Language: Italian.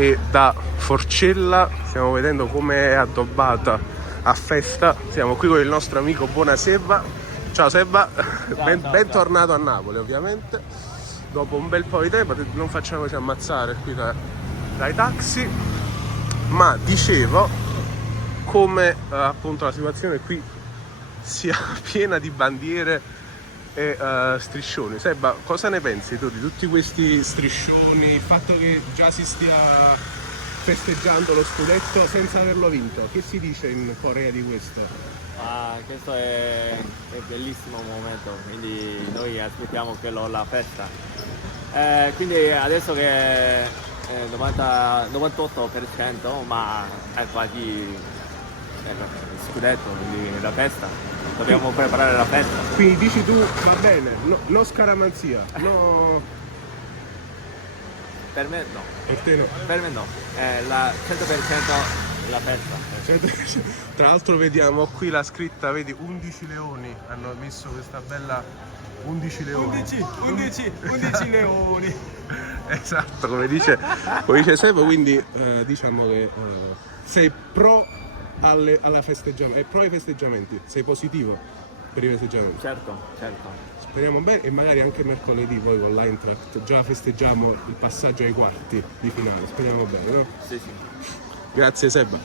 e da Forcella stiamo vedendo come è addobbata a festa. Siamo qui con il nostro amico Buona Seba. Ciao Seba, bentornato a Napoli ovviamente. Dopo un bel po' di tempo non facciamoci ammazzare qui dai taxi, ma dicevo come appunto la situazione qui sia piena di bandiere e striscioni. Seba, cosa ne pensi tu di tutti questi striscioni, il fatto che già si stia festeggiando lo scudetto senza averlo vinto? Che si dice in Corea di questo? Questo è un bellissimo momento, quindi noi aspettiamo la festa. Quindi adesso che è 98%, ma è quasi il scudetto, quindi la festa. Dobbiamo preparare la festa. Quindi dici tu, va bene, no scaramanzia, no... Per me no. Per te no? Per me no. La 100% la festa. Tra l'altro vediamo qui la scritta, vedi, 11 leoni, hanno messo questa bella 11 leoni. 11 leoni. Esatto, come dice Sebo, quindi diciamo che sei pro alla festeggiamento, è pro ai festeggiamenti, sei positivo per i festeggiamenti? Certo. Speriamo bene, e magari anche mercoledì poi con l'Eintracht già festeggiamo il passaggio ai quarti di finale, speriamo bene, no? Sì. Grazie Seba.